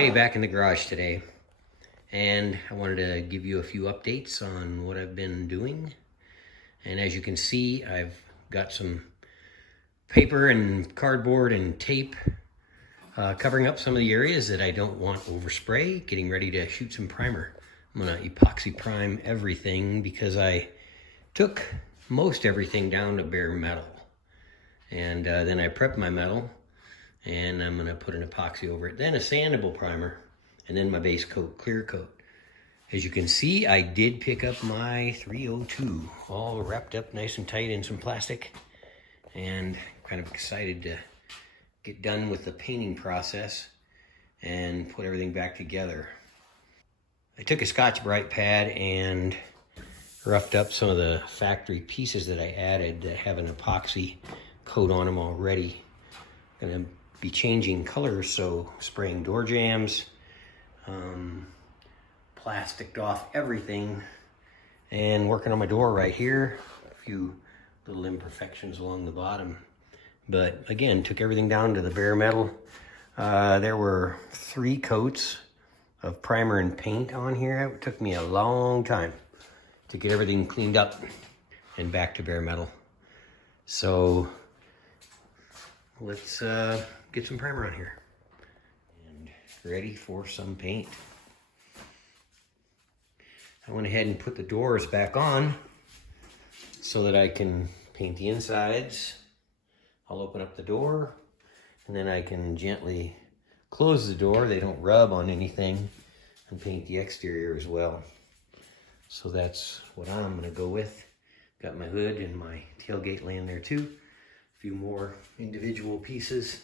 Hey, back in the garage today, and I wanted to give you a few updates on what I've been doing. And as you can see, I've got some paper and cardboard and tape covering up some of the areas that I don't want overspray, getting ready to shoot some primer. I'm gonna epoxy prime everything because I took most everything down to bare metal. And then I prepped my metal, and I'm gonna put an epoxy over it, then a sandable primer, and then my base coat, clear coat. As you can see, I did pick up my 302, all wrapped up nice and tight in some plastic, and kind of excited to get done with the painting process and put everything back together. I took a Scotch-Brite pad and roughed up some of the factory pieces that I added that have an epoxy coat on them already. Gonna be changing colors, so spraying door jambs, plasticed off everything, and working on my door right here. A few little imperfections along the bottom, but again, took everything down to the bare metal. There were 3 coats of primer and paint on here. It took me a long time to get everything cleaned up and back to bare metal. So let's get some primer on here and ready for some paint. I went ahead and put the doors back on so that I can paint the insides. I'll open up the door and then I can gently close the door. They don't rub on anything, and paint the exterior as well. So that's what I'm gonna go with. Got my hood and my tailgate laying there too. A few more individual pieces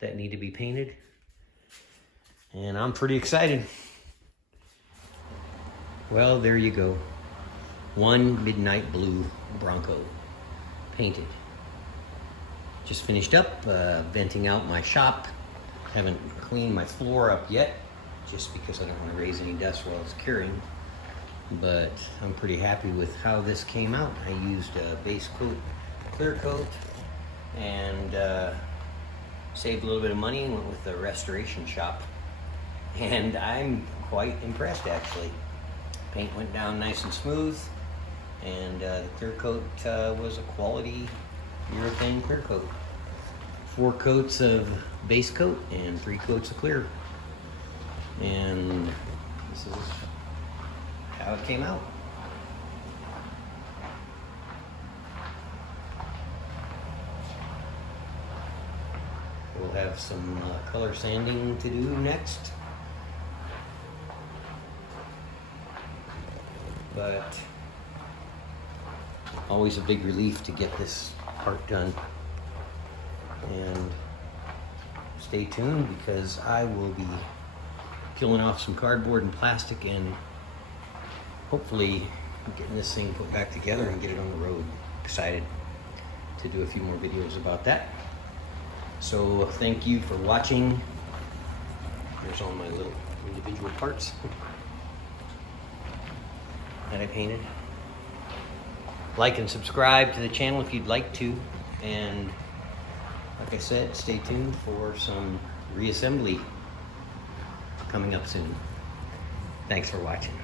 that need to be painted, and I'm pretty excited. Well, there you go. One midnight blue Bronco painted. Just finished up venting out my shop. Haven't cleaned my floor up yet, just because I don't want to raise any dust while it's curing. But I'm pretty happy with how this came out. I used a base coat, clear coat, and saved a little bit of money and went with the restoration shop. And I'm quite impressed, actually. Paint went down nice and smooth, and the clear coat was a quality urethane clear coat. 4 coats of base coat and 3 coats of clear. And this is how it came out. We'll have some color sanding to do next. But always a big relief to get this part done. And stay tuned, because I will be peeling off some cardboard and plastic and hopefully getting this thing put back together and get it on the road. Excited to do a few more videos about that. So thank you for watching. Here's all my little individual parts that I painted. Like and subscribe to the channel if you'd like to. And like I said, stay tuned for some reassembly coming up soon. Thanks for watching.